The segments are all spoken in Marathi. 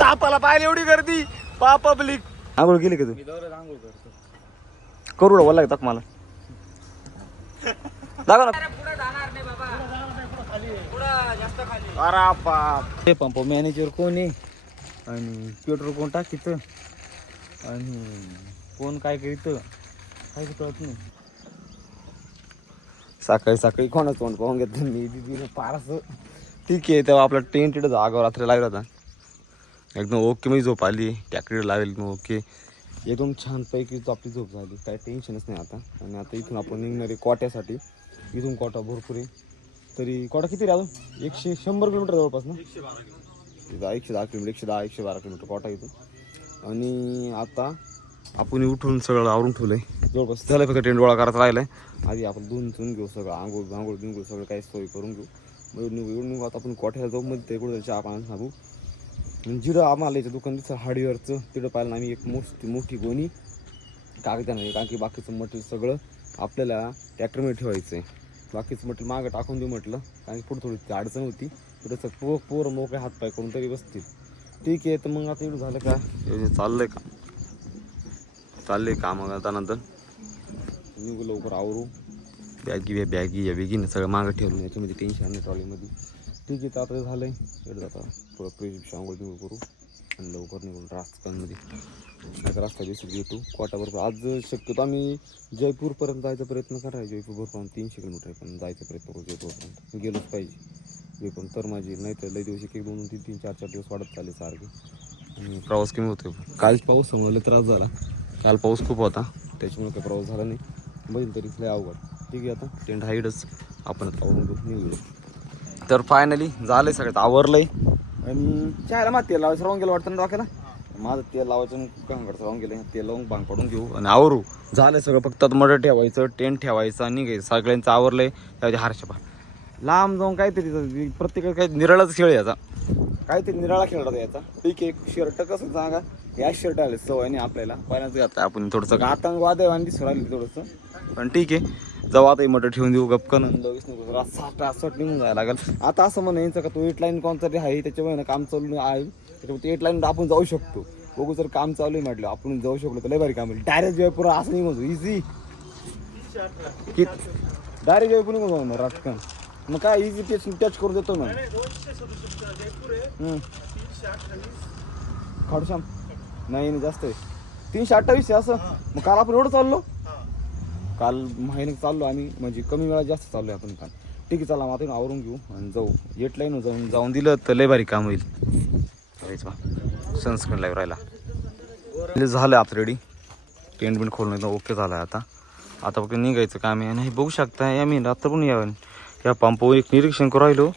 सापाला पाहिजे एवढी गर्दी. पा पब्लिक आंघोळ गेली का तू? करू बोलला का मला? दाखव ना. पुढे जाणार नाही बाबा पुढं जास्त खाली अरे बाप. हे पंप मॅनेजर कोण आहे? आणि पेट्रोल कोण टाकीत? आणि कोण काय करीत? काय कळत नाही. सकाळी सकाळी कोणाच तोंड पाहून घेतलं? मी दिदीने पारस. ठीक आहे तेव्हा आपला टेंट तिथं जागावर रात्री लागला होता. एकदम ओके मी झोप आली. टॅक्टर लावेल मग ओके. एकदम छानपैकी तो आपली झोप झाली. काही टेन्शनच नाही आता. आणि आता इथून आपण निघणार आहे कोट्यासाठी. इथून कोटा भरपूर आहे. तरी कोटा किती रे अजून? एकशे शंभर किलोमीटर जवळपास ना? इथं एकशे दहा किलोमीटर एकशे दहा एकशे बारा किलोमीटर कोटा इथून. आणि आता आपण उठून सगळं आवरून आहे जवळपास झालं फक्त टेंट गोळा करायचा आहे आधी आपण धुवून धुवून घेऊ सगळं. आंघोळ आंघोळ बिंघोळ सगळं काही सोय करून घेऊ. मग निघू निघू आता आपण कोठ्याला जाऊ मध्ये ते कुठं चहा पाण्यात सांगू जिथं आम्हाला याचं दुकान दिसतं हार्डवेअरचं तिथं पाहिलं आम्ही एक मोठी मोठी गोणी कागदाने कारण की बाकीचं मटेरियल सगळं आपल्याला ट्रॅक्टरमध्ये ठेवायचं आहे. बाकीचं मटेरियल मागं टाकून देऊ म्हटलं कारण की पुढे थोडी अडचण होती. थोडंसं पो पोर मोकळे हातपाय करून तरी बसतील. ठीक आहे तर मग आता एवढं झालं का? हे चाललंय का? चाललंय का मग आता नंतर निघू लवकर आवरू. बॅगी बॅगी या बॅगीने सगळं मागं ठेवलं याच्यामध्ये टेन्शन नाही ट्रॉलीमध्ये ठीक आहे आता झालंय एवढं आता थोडं प्रेस आंघोळ बिंघोळ करू आणि लवकर निघून राजस्थानमध्ये नाही रस्ता बेसिक घेतो कोटाबरोबर आज शक्यतो आम्ही जयपूरपर्यंत जायचा प्रयत्न करायचा जयपूर भरपूर तीनशे किलोमीटर आहे पण जायचा प्रयत्न करू जयपूरपर्यंत. गेलोच पाहिजे. जयपूर तर माझी नाही तर लई दिवस एक एक दोन दोन तीन तीन चार चार दिवस वाढत चालले सारखे. आणि प्रवास कमी होतोय? काल पाऊस समजला त्रास झाला. काल पाऊस खूप होता. त्याच्यामुळे काही प्रवास झाला नाही. बघीन तरी लय अवघड. ठीक आहे आता. टेंट हाईडच आपण आता निघूया. तर फायनली झालंय सगळ्यात आवरलंय. आणि चहाला मग तेल लावायचं राहून गेलं वाटतं ना डोक्याला? माझं तेल लावायचं कांगडचं राहून गेलं तेल लावून भांग पाडून घेऊ आणि आवरू. झालं सगळं फक्त मटर ठेवायचं टेंट ठेवायचं आणि निघायचं. सगळ्यांचं आवरलंय त्याच्या हारशा लांब जाऊन काहीतरी प्रत्येक काही निराळाच खेळ आहे याचा. काहीतरी निराळा खेळ राहतो याचा. ठीक आहे शर्ट कसं सांगा? या शर्ट आले सवय नाही आपल्याला. पहिल्यांदा घातलं आपण थोडंसं आता वादळ आणि दिसून राहिली थोडंसं. पण ठीक आहे. जेव्हा आता मटर ठेवून देऊ गपकन साठ निघून जायला लागेल. आता असं म्हणायचं का तो एट लाईन कोणता तरी आहे त्याच्यामुळे ना काम चालू आहे त्याच्यामुळे एट लाईन आपण जाऊ शकतो. बघू जर काम चालू आहे म्हटलं आपण जाऊ शकलो तर लय भारी काम डायरेक्ट जयपूर असं नाही म्हणतो इझी डायरेक्ट जयपूर निघून जाऊ ना राजकारण. मग काय इझी टच टच करून देतो ना. खाडूश्याम नाही नाही जास्त आहे. तीनशे अठ्ठावीस आहे असं. मग काल आपण एवढं चाललो? काल महिने चाललो आम्ही म्हणजे कमी वेळा जास्त चाललोय आपण काल. ठीक आहे चला मग आवरून घेऊ आणि जाऊ. येट लाईन जाऊन जाऊन दिलं तर लय भारी काम होईल. सनस्क्रीन लाईव्ह राहिला. झालं आता रेडी टेंट बिंट खोलून एकदम ओके झालं आहे आता. आता फक्त निघायचं काम आहे नाही बघू शकता आम्ही रात्र पण यावं या पंपावर एक निरीक्षण करू राहिलो.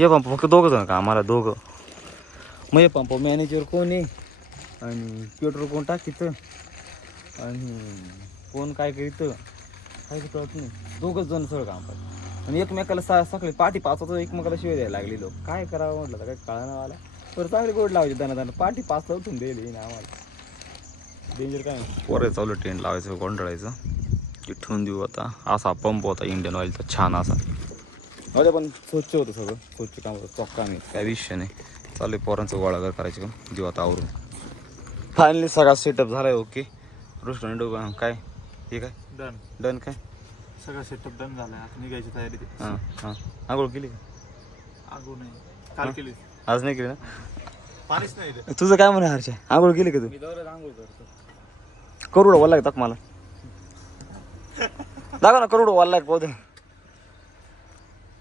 या पंप फक्त दोघं जण का? आम्हाला दोघं. मग या पंप मॅनेजर कोण आहे? आणि पेट्रोल कोण टाकीत? आणि कोण काय करीत? काय कळत नाही? दोघंच जण सगळं काम करतात. आणि एकमेकाला सा सकाळी पाठी पाच वाजता एकमेकाला शिवाय द्यायला लागली लोक. काय करावं म्हटलं काय कळणार आला? बरं चांगली गोड लावायची दाना दाना पाठी पाच उठून दिली ना आम्हाला. डेंजर काय पोरं चालू टेंट लावायचं गोंधळायचं. ठेवून देऊ आता. असा पंप होता इंडियन ऑइलचा छान असा. होते पण स्वच्छ होतं सगळं. स्वच्छ काम होतं. चॉक्का नाही काय विषय नाही. चालू आहे पोरांचं गोळागर करायचं का? देऊ आता आवरून. फायनली सगळा सेटअप झालाय ओके रेस्टॉरंट काय? हे काय? डन डन काय? सगळं सेटअप डन झालाय. आता निघायची तयारी ते. हां हां. आंघोळ केली का? आगो नाही. काल केली आज नाही केली ना? पाणीच नाही इथे. तुझं काय म्हणे हर्षा? आंघोळ केली का तू? करोड वाला लागतात मला दाखव ना करोड वाला लाग पाहू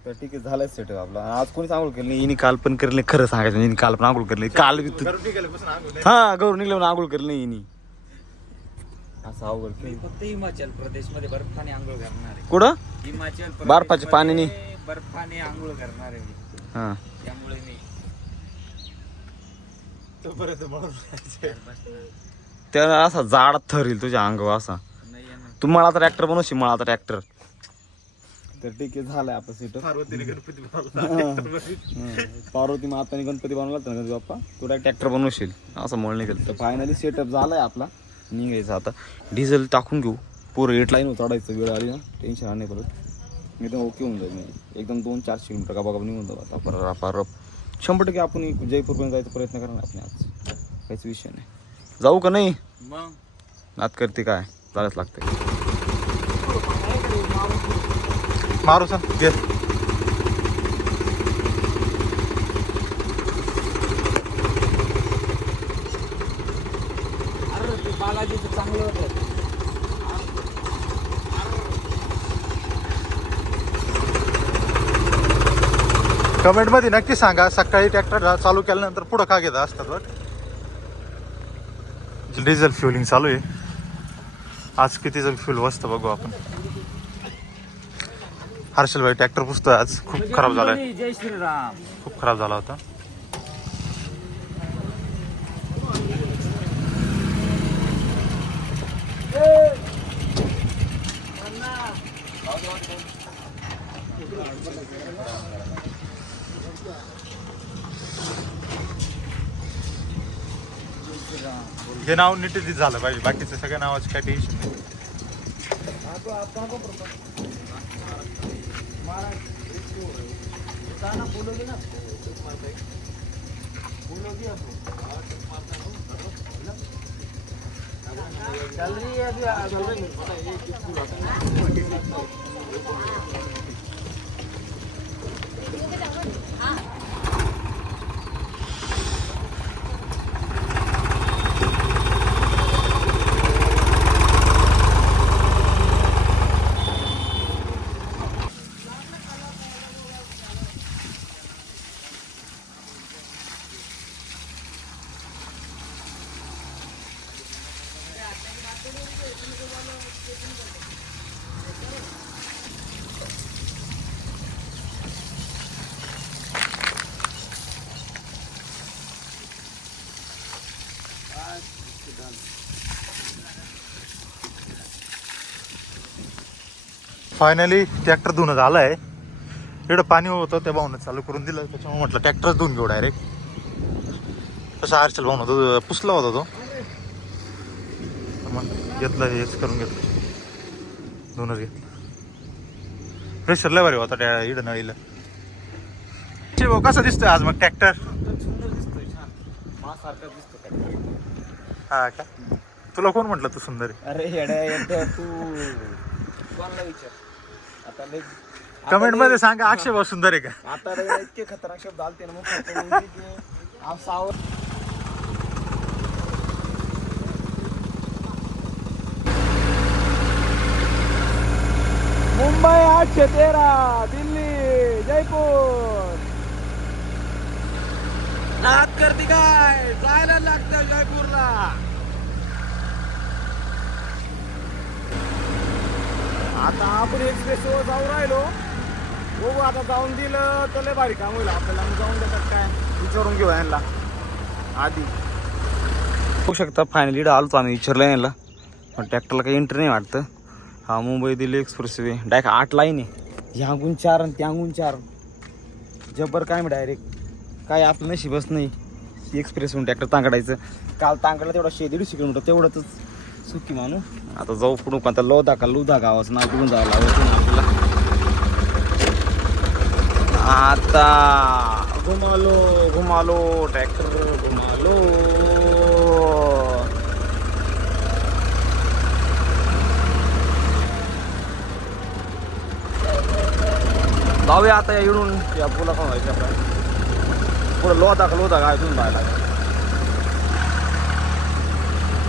तर ठीक आहे झालंय सेटअप आपला. आज कोणीच आंघोळ केली नाही. हिने काल पण केली नाही खरं सांगायचं हिने काल पण आंघोळ केली काल बी तू घरून निघाल्यापासून आगो नाही. हा गौरव निघलं म्हणून आंघोळ केली नाही हिने असं अवघड मी केली फक्त हिमाचल प्रदेशमध्ये बर्फाने आंघोळ करणार आहे. कुठं? हिमाचल प्रदेश बर्फाच्या पाण्याने? मध्ये बर्फाने आंघोळ करणार आहे मी. हा. त्यामुळे मी तोपर्यंत. बसणार. असा जाड थर येईल तुझ्या अंगावर असा. नाही येणार तू मला आता ट्रॅक्टर बनवशील मला आता ट्रॅक्टर तर ठीक आहे झालंय आपलं सेटअप पार्वतीने गणपती बनवला. पार्वती माताने गणपती बनवला होता ना गणपती बाप्पा? तुला ट्रॅक्टर बनवशील. असं म्हणून निघेल. तर फायनली सेटअप झालाय आपला. निघायचं आता. डिझेल टाकून घेऊ. पुरं एट लाईन चढायचं वेळ आली ना टेन्शन नाही परत. एकदम ओके होऊन जाईल म्हणजे एकदम दोन चारशे किलोमीटर का बघा निघून जाऊ आता. परत परत शंभर टक्के आपण जयपूरपर्यंत जायचा प्रयत्न करा ना आपण आज. काहीच विषय नाही. जाऊ का नाही? मग. नात करते काय? जायलाच लागते मारू सर घे अरे ते बालाजीचं चांगलं होतं कमेंटमध्ये नक्की सांगा. सकाळी ट्रॅक्टर चालू केल्यानंतर पुढं का घेता असतात बघ. डिझेल फ्युलिंग चालू आहे. आज कितीचं फ्युल बसतं बघू आपण. हर्षल भाई ट्रॅक्टर पुसतोय आज. खूप खराब झालाय. जय श्रीराम. खूप खराब झाला होता. हे नाव नीट झालं पाहिजे. बाकीचं सगळ्या नावाचं काय टेन्शन नाही. फायनली ट्रॅक्टर धुणं झालाय. एवढं पाणी होतं त्या भाऊनं चालू करून दिलं. त्याच्यामुळे म्हटलं ट्रॅक्टरच धुवून घेऊ डायरेक्ट तसा हर्षल भाऊन होता पुसला होता तो. मग घेतलं हेच करून घेतलं. धुणंच घेतलं. प्रेशर लय भारी होता त्या इडं नळीला. भाऊ कसं दिसतोय आज मग ट्रॅक्टर हा का? तुला कोण म्हटलं तू सुंदर? आहे अरे तू. कोणाला विचार? आता लय कमेंटमध्ये सांगा अक्षय भाऊ सुंदर आहे का? आता लय इतके खतरनाक शब्द आलते ना मग म्हणजे की सावर मुंबई आठशे तेरा दिल्ली जयपूर. नात करते काय? जायला लागतं जयपूरला. आता आपण एक्सप्रेस वर राहिलो. बघू आता जाऊन दिलं तर लय भारी काम होईल आपल्याला. जाऊन देतात काय? विचारून घेऊ यांना. आधी. बघू शकता फायनली आलोच आम्ही विचारलं यायला पण ट्रॅक्टरला काही एंट्री नाही वाटतं. हा Mumbai Delhi expressway direct आठ लाईन आहे. ह्यागून चार आणि त्यागून चार. जबर काय मी डायरेक्ट काय आपलं नशीबच नाही. एक्सप्रेस म्हणून ट्रॅक्टर तांगडायचं. काल तांगडला तेवढा शे दीडशे किलोमीटर. तेवढंच सुखी माणूस आता जाऊ पुढून आता लोधा का लुधा गावाचं नाव कुठून जावं लागतं आपल्याला आता घुमालो घुमालो ट्रॅक्टर घुमालो. जाऊया आता या या पुला पण व्हायचं आपण पुढं लोधा का लोधा काय जायला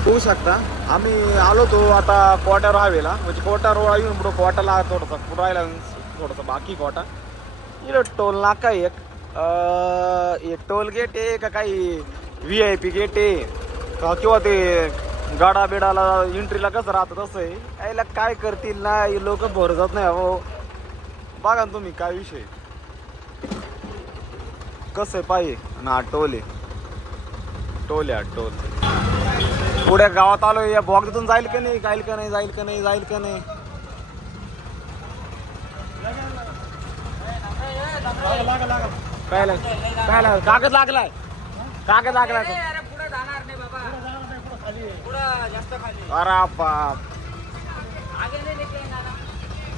होऊ शकता. आम्ही आलो तो आता कोट्यावर हवेला. म्हणजे कोट्यावर येऊन पुढं क्वाटाला थोडंसं पुढं राहिला थोडंसं बाकी क्वाटा इकडं टोल नाका एक. एक टोल गेट आहे का काही व्ही आय पी गेट आहे. का किंवा ते गाडा बिडाला एंट्रीला कसं राहतं तसं आहे. यायला काय करतील ना लोक भर जात नाही अहो. बघा ना तुम्ही काय विषय कसं आहे पाहिजे ना टोल आहे. टोल आहे टोल पुढे गावात आलो या बॉगदातून जाईल का नाही? जाईल का नाही? जाईल का नाही? जाईल का नाही? काय लाग काय लाग कागद लागलाय. कागद लागलाय. पुढे जाणार नाही बाबा. पुढे जास्त खाली. अरे बाप. आगे नहीं लेके जाना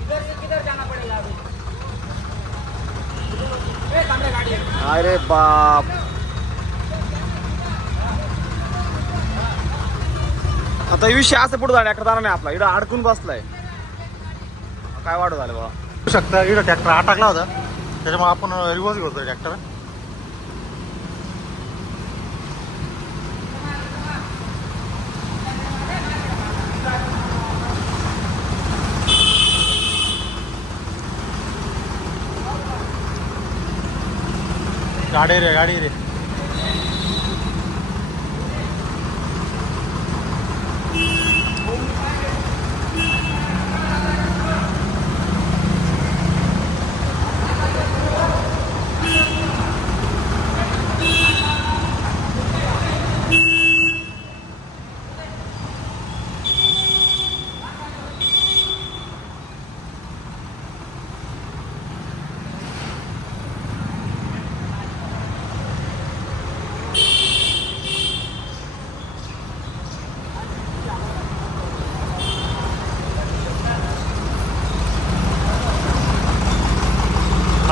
इधर से किधर जाना पड़ेगा अभी ए सामने गाड़ी है अरे बाप आता विषय असं पुढे जाणार जाणार नाही आपला. इकडं अडकून बसलाय. काय वाढ झालं बाबा बघू शकता इकडं ट्रॅक्टर अटकला होता. त्याच्यामुळे आपण रिव्हर्स करतो ट्रॅक्टर गाडी रे गाडी रे.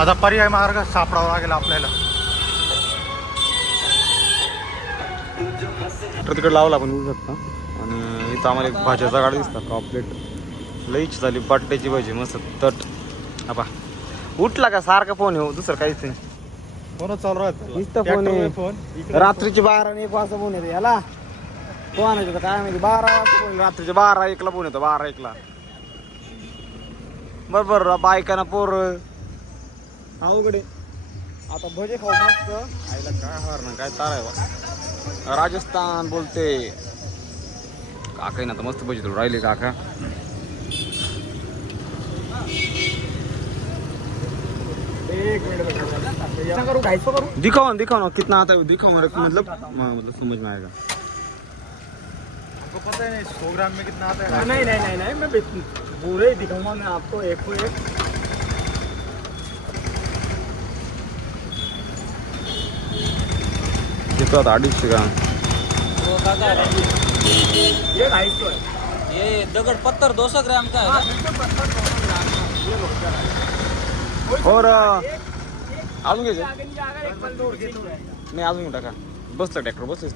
आता पर्याय मार्ग सापडावा लागेल आपल्याला. तर तिकडे लावला आपण येऊ शकता आणि इथं आम्हाला एक भाज्याचा गाडी दिसतात कॉपलेट लईच झाली बटाट्याची भाजी मस्त तट. आपा उठला का सारखा फोन येऊ दुसरं काहीच नाही. फोन चालू नुसतं आहे. फोन रात्रीचे बारा आणि एक वाजता फोन येतो याला. फोन येतो काय माहिती बारा वाजता फोन रात्रीचे बारा एकला फोन येतो बारा एकला. बरोबर बायकाना पोर. अवघड आहे. आता भजे खाऊ मस्त. आईला काय हार ना काय तार आहे राजस्थान बोलते. काका ना आता मस्त भजी तुला राहिले काका. एक मिनिट करू घायचं करू. दिखाओ दिखाओ ना कितना आता है दिखाओ मेरे को मतलब मतलब समझ में आएगा। आपको पता है नहीं सौ ग्राम में कितना आता है? नहीं नहीं नहीं नहीं मैं बिल्कुल पूरे दिखाऊँगा मैं आपको एक को एक। आता अडीचशे ग्राम काका ये सौ है दगड़ पत्थर 200 ग्राम का है और अं, अजून घ्यायचे नहीं के है। अजून टाका. बसलं ट्रॅक्टर बसलेच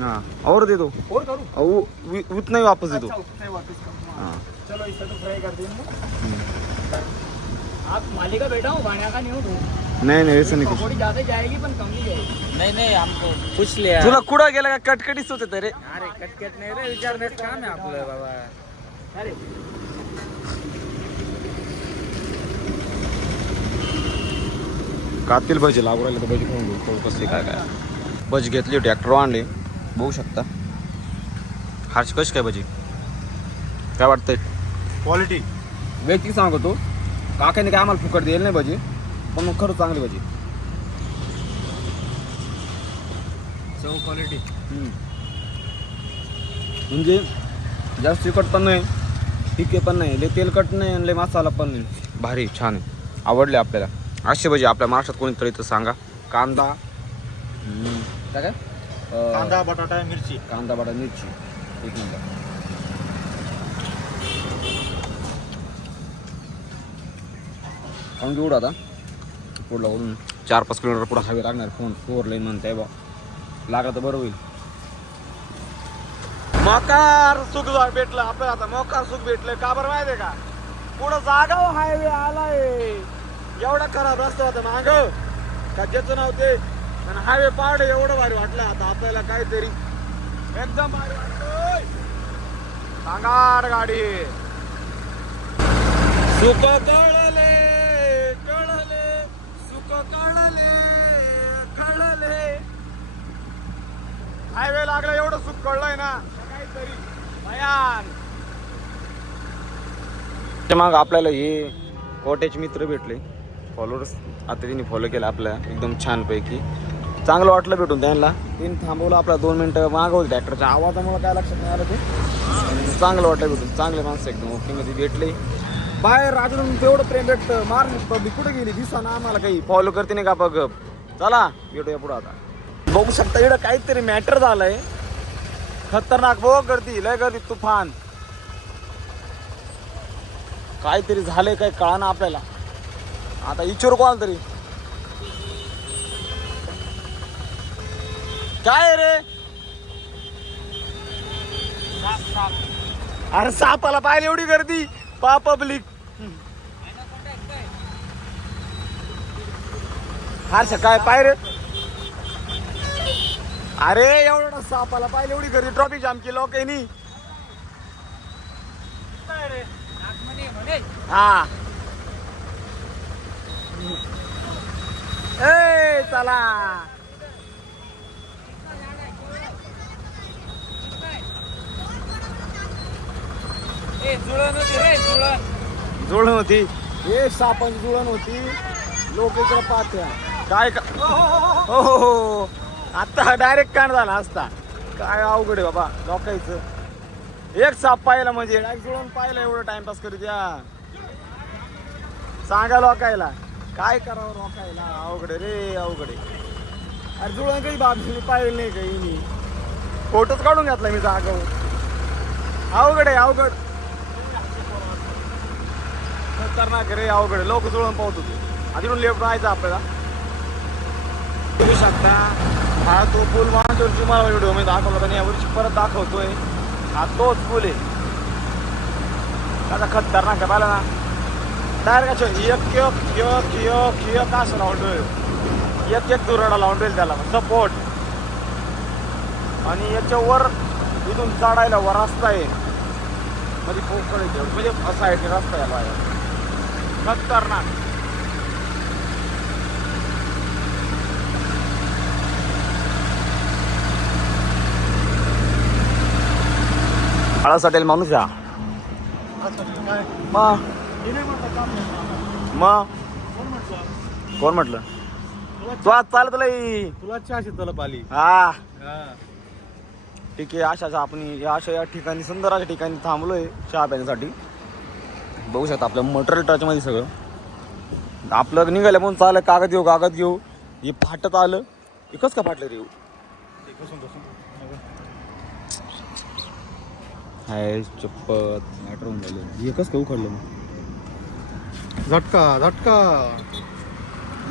हां. और दे दो और करूँ और उ- उतना ही वापस दे दो उतना ही. वापस करूँ हाँ चलो इसे तो फ्राई कर देंगे. आप मालिक का बेटा हूँ भाणा का नहीं हूँ तू? नाही नाही ऐसा नाही कुछ। थोड़ी ज़्यादा जाएगी पण कम नहीं जाएगी। नहीं नहीं हमको पूछ लिया। तुला कुठं गेला का कटकटीच होते ते रे अरे कटकट नाही रे विचारण्याचं काम आहे आपलं बाबा। अरे। कातील भजी लागू राहिले तर भजी खाऊन घेऊ थोडं कसे काय काय भजी घेतली ट्रॅक्टर आणली बघू शकता हारची कशी काय भजी काय वाटतंय क्वालिटी व्यक्ती सांगतो काकाने काय आम्हाला फुकट दिली नाही भजी पण मग खरंच चांगली भजी. चव क्वालिटी म्हणजे जास्त तिखट पण नाही फिके पण नाही लय तेलकट नाही आणि लय मसाला पण नाही. भारी छान आहे. आवडले आपल्याला. असे भजी आपल्या महाराष्ट्रात कोणीतरी तर सांगा. कांदा हम्म, काय काय? अं, कांदा बटाटा मिरची. कांदा बटा मिरची. एक नंबर खाऊन घेऊ आता. पुढला वरून चार पाच किलोमीटर पुढे हवे लागणार फोन फोर लाईन म्हणताय बा. लागला तर बरं होईल. मकार सुख भेटलं आपल्याला आता. मकार सुख भेटलं. का बरं माहितीये का? पुढं जागाव हायवे आलाय. एवढा खराब रस्ता होता माग. का ज्याचं नाव ते? आणि हायवे पाड एवढं भारी वाटलं. आता आपल्याला काहीतरी एकदम भारी वाटतोय. सांगाड गाडी सुख कळले कळले हायवे लागला एवढं सुख कळलंय ना. काहीतरी भयान. ते मग आपल्याला हे कॉटेज मित्र भेटले. फॉलोअर्स आता त्यांनी फॉलो केलं आपल्या एकदम छानपैकी. चांगलं वाटलं भेटून त्यांना. तीन थांबवलं आपला दोन मिनटं मागवलं ट्रॅक्टरच्या आवाजामुळे काय लक्षात नाही आलं ते. चांगलं वाटलं भेटून चांगले माणसं एकदम ओके मध्ये भेटले. बाहेर राजून तेवढं प्रेम भेटतं मार पब्लिक कुठे गेली? दिसा ना आम्हाला काही. फॉलो करते नाही का बघ चला भेटूया पुढं आता. बघू शकता इकडं काहीतरी मॅटर झालंय. खतरनाक बघ गर्दी लय गर्दी तुफान. काहीतरी झालंय काय कळा ना आपल्याला. आता इचोर कोण तरी? काय रे? अरे सापाला पाहिजे एवढी गर्दी. पा पब्लिक हर्ष काय पाय रे? अरे एवढा सापाला पाहिजे एवढी गर्दी ट्रॉफिक जाम केली लोक हा. ए चला. ए जुळण होती रे जुळण. जुळण होती. हे सापांची जुळण होती. लोक इकडे पाहत्या. काय का हो हो हो. आता डायरेक्ट कांड झाला असता. काय अवघड आहे बाबा लोकायचं एक साप पाहिला म्हणजे डायरेक्ट जुळून पाहिला एवढं टाइमपास करू द्या सांगा लोकायला काय करावं लोकायला? अवघड रे अवघड आहे. अरे जुळण काही बाबी पाहिलं नाही काही मी फोटोच काढून घातला मी जागा अवघड आहे अवघड. खतरनाक रे अवघड लोक जुळून पाहत होते. अजून लेफ्ट राहायचं आपल्याला. बघू शकता हा तो पूल मानतो तुम्हाला व्हिडिओ मी दाखवला आणि यावर्षी परत दाखवतोय. हा तोच पूल आहे. त्याचा खतरनाक आहे पाहिला ना? डायरेक्ट एक एक एक एक एक असं लावतोय एक एक दुराडा लावून राहील त्याला. सपोर्ट आणि याच्यावर इथून चढायला वर रस्ता आहे. म्हणजे पोकळ आहे. म्हणजे साईडने रस्ता आहे बाहेर. खतरनाक. आळासाठेल माणूस या मग मग कोण म्हटलं? तू आज चालत लई. तुला चहाशी तलप आली हा. ठीक आहे अशाच आपण या अशा या ठिकाणी सुंदर अशा ठिकाणी थांबलोय चहा पिण्यासाठी बघू शकता आपलं मटेरियल टचमध्ये सगळं. आपलं निघालं पण चाललं कागद घेऊ कागद घेऊ. हे फाटत आलं. एकच का फाटलं रे येऊ हाय चप्पत मॅटर होऊन झालं एकच का उखडलं मग झटका झटका.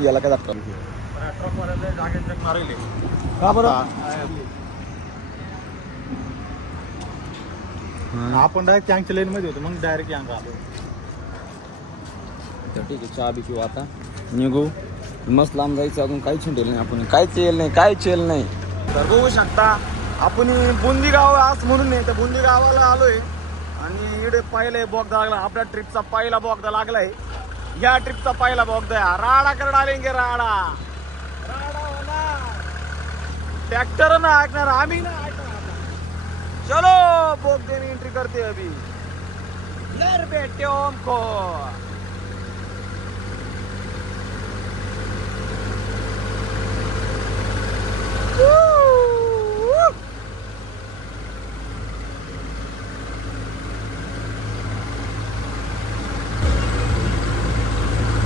याला काय दाखवलं का बरं? आपण डायरेक्ट टँकच्या लाईन मध्ये होतो मग डायरेक्ट यांग आलो. तर ठीक आहे चहा बिकू आता. निघू. मस्त लांब जायचं अजून काहीच चिंटेल नाही आपण. काहीच येईल नाही काहीच येईल नाही. तर बघू शकता आपण बुंदी गाव आज म्हणून नाही तर बुंदी गावाला आलोय. आणि इकडे पहिला बोगदा लागला. आपल्या ट्रिपचा पहिला बोगदा लागलाय. या ट्रिपचा पहिला बोगदा राडा कर डालेंगे राडा. राडा होणार. ट्रॅक्टर ना ऐकणार आम्ही ना ऐकणार. चलो बोगदेने एंट्री करते अभी. बेटे ओम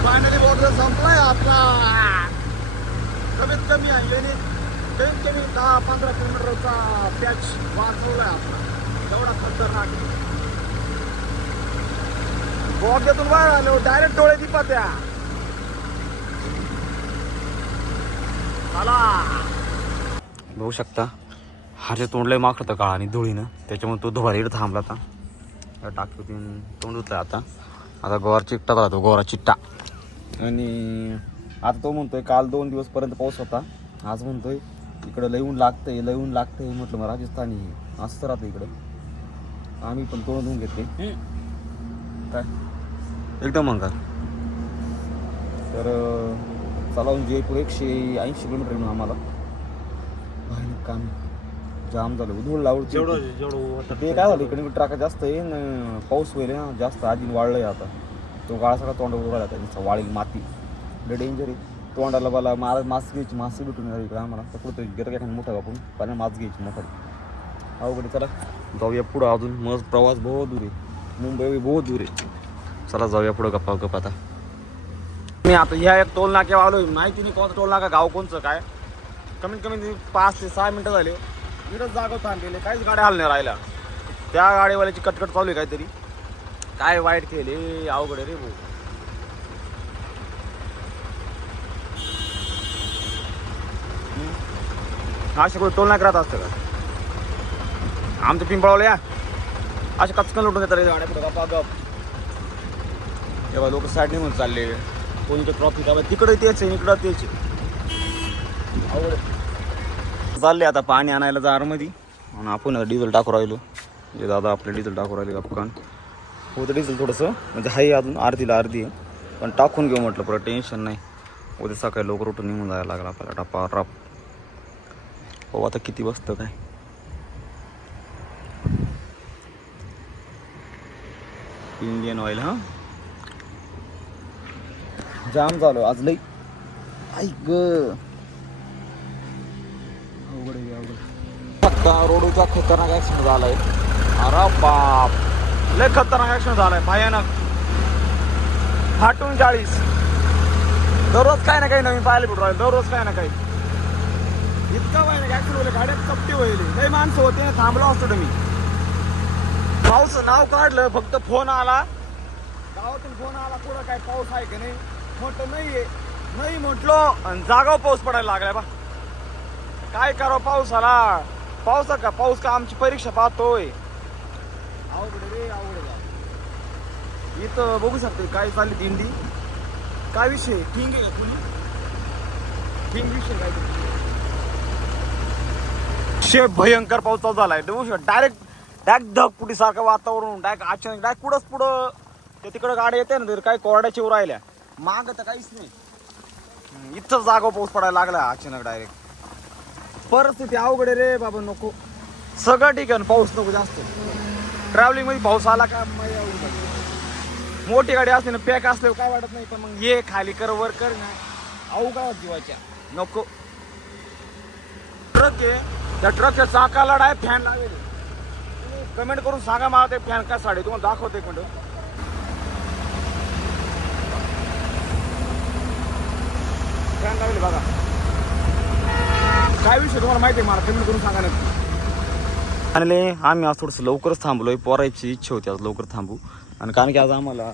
फायनली बोगदा संपलाय आपला कमीत कमी आहे याने कमीत कमी दहा पंधरा किलोमीटरचा पॅच वाचवलाय आपला एवढा खतरनाक आहे. बोगद्यातून बाहेर आलो डायरेक्ट डोळे दिपात्या चला. बघू शकता हाच्या तोंडलंय माखडतं होतं काळा आणि धुळीनं. त्याच्यामुळे तो धुवारी इकडे थांबला आता. टाकीतून तोंड धुतलं आता. आता गोवार चिकटा राहतो गोवारा चिट्टा. आणि आता तो म्हणतोय काल दोन दिवस पर्यंत पाऊस होता. आज म्हणतोय इकडं लयून लागतंय लयून लागतंय म्हटलं मग राजस्थानी. आहे. असं राहतं इकडं. आम्ही पण तोंड धुवून घेतले. काय? एकदम अंगार. तर चालावून जयपूर एकशे ऐंशी किलोमीटर येऊन आम्हाला. भयानक काम जाम झालं. उधळ लावड ते काय झालं इकडे ट्राका जास्त आहे न पाऊस होईल ना जास्त आधी वाढलंय आता. तो गाळा सगळा तोंडावर राहता नुसता वाळी माती. लय डेंजर आहे. तोंडाला मला मारा मास्क घ्यायची मास्क भेटून राहिली इकडे आम्हाला. तर कुठं गेलं काय मोठा आपण पाण्यात मास्क घ्यायची मोठा अवघड आहे. चला. जाऊया पुढं अजून. मस्त प्रवास बहुत दूर आहे. मुंबई बहुत दूर आहे. चला जाऊया पुढं गप्पा गप्पा आता. मी आता ह्या एक टोल नाक्यावर आलो माहिती नाही कोणतं टोल नाका गाव कोणचं काय. कमीत कमी पाच ते सहा मिनटं झाले. इकडंच जागा थांबलेले. काहीच गाड्या हलण्या राहिल्या त्या गाडीवाल्याची कटकट चालू आहे काहीतरी. काय वाईट केले अवघड आहे रे भाऊ. असे कोणी टोल नाक राहत असतं का? आमचं पिंपळावलं या. असे कचकन लुटून येतात गाड्या पुढे. गप्पा गप तेव्हा लोक साईड निघून चालले. कोणी ट्रॉफिक आहे तिकडे तेच आहे इकडं तेच आहे. आवड चालले आता पाणी आणायला जारमध्ये आणि आपण डिझेल टाकू राहिलो. जे दादा आपले डिझेल टाकू राहिले गपकान. होतं डिझेल थोडंसं. म्हणजे हाय अजून अर्धीला अर्धी आहे. पण टाकून घेऊ म्हटलं परत टेन्शन नाही. उद्या सकाळी लवकर उठून निघून जायला लागला आपल्याला टप्पा राप हो आता किती बसतं काय? इंडियन ऑइल हां? जाम झालो आज लई. ऐक अवघड आहे, रोडूचा खतरनाक ऍक्सिडेंट झालाय. अरे बाप. लय खतरनाक ऍक्सिडेंट झालाय भयानक. फाटून चाळीस. दररोज काय ना काही नवीन पाहायला भेटू राहील दररोज काय ना काही. इतका भयानक ऍक्सिडेंट होईल गाड्यात कपटी होईल. लय माणसं होते थांबलो असतो तुम्ही पाऊस नाव काढलं फक्त फोन आला. गावातून फोन आला कुठं काय पाऊस आहे का नाही? म्हटलं नाहीये. नाही म्हटलो आणि जागाव पाऊस पडायला लागलाय बा. काय करावं पाऊस आला पावसा का पाऊस का आमची परीक्षा पाहतोय? अवघड रे अवघड आहे. इथं बघू शकते काय चालली दिंडी. काय विषय? ठिंग आहे का तुम्ही ठिंग विषय काय शे भयंकर पाऊस चालू झालाय. डायरेक्ट डायरेक्ट धगपुटी सारखं वातावरण डायरेक्ट अचानक डायरेक्ट पुढंच पुढं. ते तिकडं गाड्या येते ना तर काय कोरड्याची राहिल्या. माग तर काहीच नाही. इथंच इथं जागा पाऊस पडायला लागला अचानक डायरेक्ट परिस्थिती अवघड आहे रे बाबा नको. सगळं ठिकाण पाऊस नको जास्त. ट्रॅव्हलिंगमध्ये पाऊस आला का मोठी गाडी असते ना पॅक असल्यावर काय वाटत नाही पण मग ये खाली कर वर कर ना. अवघड जीवाच्या. नको. ट्रक आहे. त्या ट्रकच्या चाकाला डाय फॅन लावेल कमेंट करून सांगा मला ते फॅन काय साडे तुम्हाला दाखवते एक फॅन लावले बघा. काय विषय तुम्हाला माहिती आहे? मला पेमेंट करून सांगा नक्की आणि आम्ही आज थोडंसं लवकरच थांबलोय. पोरायची इच्छा होती आज लवकर थांबू. आणि कारण की आज आम्हाला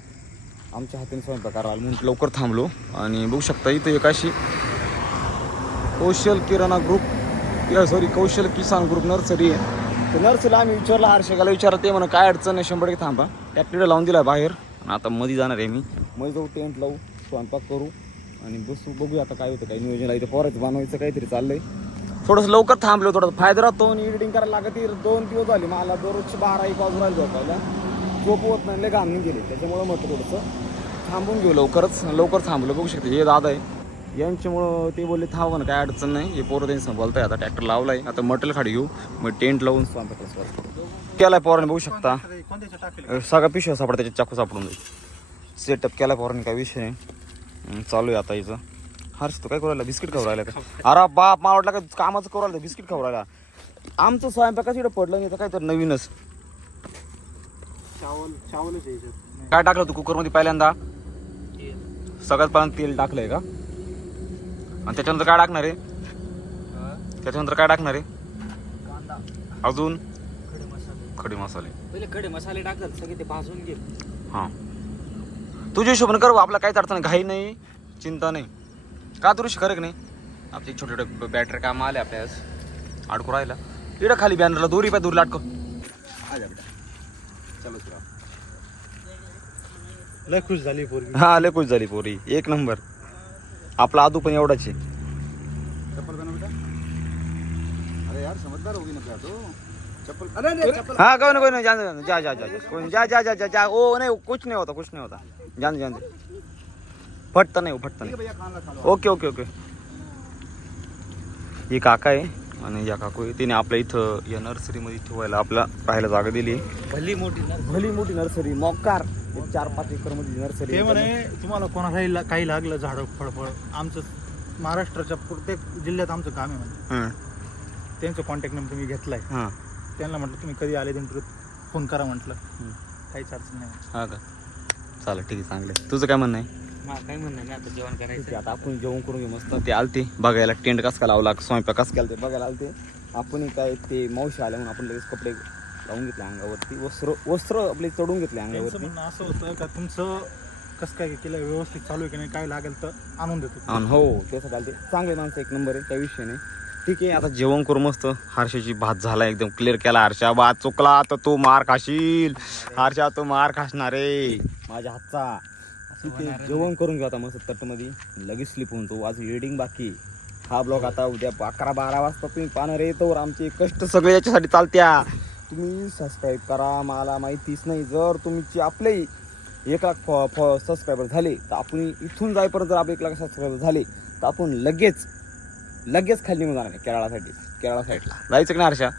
आमच्या हातीने स्वयंपाक करावा म्हणून लवकर थांबलो. आणि बघू शकता इथं एक अशी Kaushal Kirana group sorry Kaushal Kisan group nursery आहे. तर नर्सरीला आम्ही विचारला हर्षकाला विचारलं ते म्हणून काय अडचण नाही शंभर टक्के थांबा. टॅक्टरीला लावून दिला बाहेर. आणि आता मध्ये जाणार आहे मी. मध्ये जाऊ टेंट लावू स्वयंपाक करू. आणि बसू बघूया आता काय होतं काही नियोजन इथं पोरायचं बनवायचं काहीतरी चाललंय. थोडंसं लवकर थांबलो थोडं फायदा राहतो आणि एडिटिंग करायला लागत दोन दिवस झाले मला दररोजची बारा एक वाजून राहिले झोपायला. झोप होत नाही लय घामून गेले त्याच्यामुळं म्हटलं थोडंसं थांबून घेऊ लवकरच. लवकर थांबलो बघू शकते. हे दादा आहे. यांच्यामुळं ते बोलले थांबा ना काय अडचण नाही. हे पोरं त्यांनी संभालताय आता ट्रॅक्टर लावलाय. आता मटेरियल खाली घेऊ. मग टेंट लावून केलाय पोराने बघू शकता. सगळा पिशव्या सापडा त्याच्यात चाकू सापडून जाईल. सेटअप केला पोराने काय विषय नाही. चालू आहे आता हिचं. हर्ष तू काय करू राहिला? बिस्किट खाऊ राहिला का? अरे बाप मला वाटलं का कामाचं करू राहिलं बिस्किट खाऊ राहिला. आमचं स्वयंपाकाच इकडे पडलं नाही तर काय तर नवीनच. काय टाकलं तू कुकरमध्ये पहिल्यांदा? सगळ्यात पहिल्यांदा तेल टाकलंय का? आणि त्याच्यानंतर काय टाकणार आहे? त्याच्यानंतर काय टाकणार आहे? अजून? खडे मसाले. पहिले खडे मसाले टाकतात सगळे ते भाजून घे. हां. तुझ्या हिशोबाने करू आपला काहीच अडचण घाई नाही चिंता नाही. का तुझी खरं की नाही? आपले छोटे छोटे बॅटरी काम आले आपल्यास अडकू राहिला. इकडं खाली बॅनरला दोरी पाय दूर अडकव चलो लय खुश झाली पोरगी. हा लय खुश झाली पोरी. एक नंबर. आपला आदू पण एवढाच आहे. अरे यार समजदार होगी ना तो. हाँ कोई ना कोई ना जान जा जा जा जा कोई नहीं, जा जा जा जा ओ नहीं कुछ नहीं होता कुछ नहीं होता. जान जान फटता नहीं वो फटता नहीं. Okay okay okay. ही काका आहे आणि या काकू आहे. तिने आपल्या इथं या नर्सरीमध्ये ठेवायला आपला राहायला जागा दिली. भली मोठी भली मोठी नर्सरी मोकार. चार पाच एकरमध्ये नर्सरी ते म्हणे तुम्हाला कोणालाही ला- काही लागलं झाडं फळफळ आमचं महाराष्ट्राच्या प्रत्येक जिल्ह्यात आमचं काम आहे म्हणे. हां. त्यांचा कॉन्टॅक्ट नंबर तुम्ही घेतलाय. हां. त्यांना म्हटलं तुम्ही कधी आले त्यांनी फोन करा म्हटलं. काहीच अडचण नाही. हा का? चालेल ठीक आहे चांगलं आहे. तुझं काय म्हणणं आहे? मला काय म्हणणं नाही आता जेवण करायचं आता आपण जेवण करून घेऊ मस्त. ते आलते बघायला टेंट कस का लावला स्वयंपाक कस केला ते बघायला आलते. आपण काय ते मावशी आल्या म्हणून आपण लगेच कपडे लावून घेतले अंगावरती. वस्त्र वस्त्र आपले चढून घेतले त्यांचं अंगावरती. म्हणणं असं होतं का तुमचं कसं काय केलं व्यवस्थित चालू आहे की नाही काय लागेल तर आणून देतो. आणि हो त्यासाठी आलते. चांगले माणसं एक नंबर आहे काही विषय नाही. ठीक आहे आता जेवण करू मस्त. हर्षाची भात झाला एकदम. क्लिअर केला हर्षा. भात चुकला तर तू मार खाशील. हर्षा तू मार खासणार रे. माझ्या हातचा. ठीक आहे जेवण करून घेऊ आता मस्त तटमध्ये. लगेच स्लिप होऊन तो आज एडिंग बाकी हा ब्लॉग आता उद्या अकरा बारा वाजता तुम्ही पाहणार येतो आमचे कष्ट सगळे याच्यासाठी चालत्या. तुम्ही सबस्क्राईब करा. मला माहितीच नाही. जर तुमची आपले एक लाख सबस्क्रायबर झाले तर आपण इथून जाईपर्यंत जर आपले एक लाख सबस्क्रायबर झाले तर आपण लगेच लगेच खाली निघून जाणार आहे केरळासाठी केरळा साईडला जायचं की हर्षा.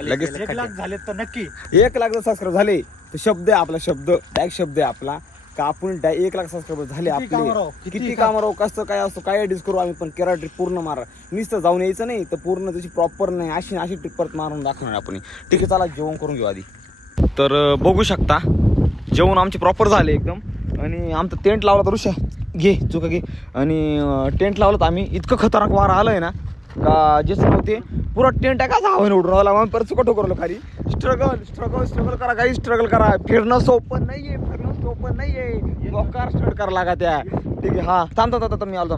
लगेच एक लाख झाले तर नक्की. एक लाख जर सबस्क्राईब झाले तर शब्द आहे आपला शब्द. डायरेक्ट शब्द आहे आपला. का आपण डाय- एक लाख सबस्क्राईबर झाले किती कामं राहो, आपले किती किती काम राहू कसं काय असतो? काय ऍडिस करू आम्ही? पण केरळ ट्रिप पूर्ण मारा. नुसतं जाऊन यायचं नाही तर पूर्ण त्याची प्रॉपर नाही. अशी अशी ट्रिप परत मारून दाखवणार आपण. ठीक आहे चला जेवण करून घेऊ आधी. तर अं, बघू शकता. जेवण आमचे प्रॉपर झाले एकदम. आणि आमचं टेंट लावला तर ऋषा घे चुका घे. आणि टेंट लावलं तर आम्ही इतकं खतरनाक वारा आहे ना का जेच नव्हते पुरा टेंट आहे का हवेने उडून राहिला? मग परत चुका ठोकरलो खाली. स्ट्रगल स्ट्रगल स्ट्रगल करा काही स्ट्रगल करा. फिरणं सोपं नाही आहे फिरणं सोपं आहे मोकार स्टार्ट करा लागा त्या. ठीक आहे हां थांब थांब मी आलो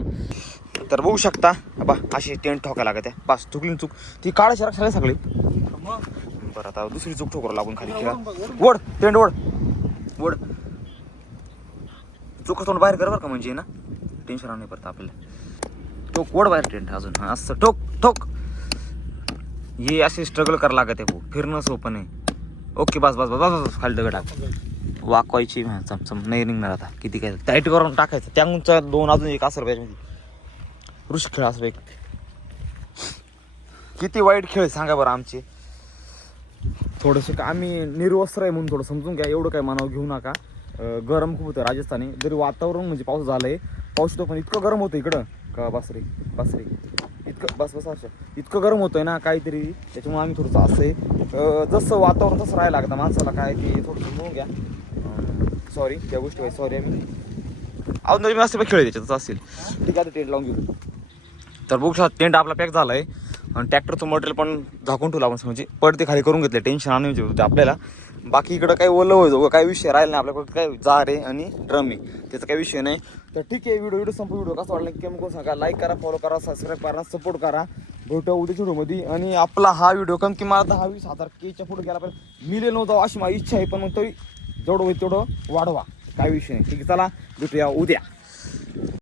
तर बघू शकता बा अशी टेंट ठोकायला लागत आहे बस चुकली चूक. ती काळाची रक्षा सगळी बरं आता दुसरी चूक ठोकर लागून खाली खेळा वड टेंट वड. वड. चुक तोंड बाहेर कर बरं का म्हणजे ना? टेन्शन नाही परत आपल्याला. टोक वड बाहेर टेंट अजून. हा असं ठोक ठोक. हे असे स्ट्रगल करा लागत आहे भाऊ. फिरणं सोपं नाही. ओके बस बस बस बस बस खाली दगड टाक. वाकवायची चमचम. नाही निघणार आता. किती काय? टाईट करून टाकायचं. त्याहूनचा दोन अजून एक असं पाहिजे मध्ये. ऋषी खेळ असं एक. किती वाईट खेळ सांगा बरं आमचे. थोडंसं का आम्ही निर्वस्त्र आहे म्हणून थोडं समजून घ्या. एवढं काय मनावर घेऊ नका. गरम खूप होतं राजस्थानी. जरी वातावरण म्हणजे पाऊस झालंय पाऊस होतो पण इतकं गरम होतं इकडं. का बासरे बासरे. इतकं बस बस असं इतकं गरम होतंय ना काहीतरी. त्याच्यामुळे आम्ही थोडंसं असं आहे. जसं वातावरण तसं राहायला लागतं माणसाला काय ते थोडंसं होऊ घ्या. सॉरी त्या गोष्टी सॉरी आम्ही. अजून मी असते खेळ त्याच्यातच असेल. ठीक आहे टेंट लावून घेऊ. तर बघू शकता टेंट आपला पॅक झाला आहे आणि ट्रॅक्टरचं मटेरियल पण झाकून ठेवलं आपण म्हणजे पडते खाली करून घेतले टेन्शन आणायचे होते आपल्याला. बाकी इकडं काही ओलं होतं काही विषय राहिला नाही आपल्याकडे काय जा रे आणि ड्रमिंग त्याचा काही विषय नाही. तर ठीक आहे व्हिडिओ व्हिडिओ संपूर्ण व्हिडिओ कसं वाटला की करून सांगा. लाईक करा फॉलो करा सबस्क्राईब करा सपोर्ट करा. भेटू उद्याच्या व्हिडिओमध्ये आणि आपला हा व्हिडिओ कम की मला दहा वीस हजार केच्या पुढे गेला पाहिजे मिले नव्हतो अशी माझी इच्छा आहे पण मग तरी जेवढं होईल तेवढं वाढवा. काय विषय नाही. ठीक आहे चला भेटूया उद्या.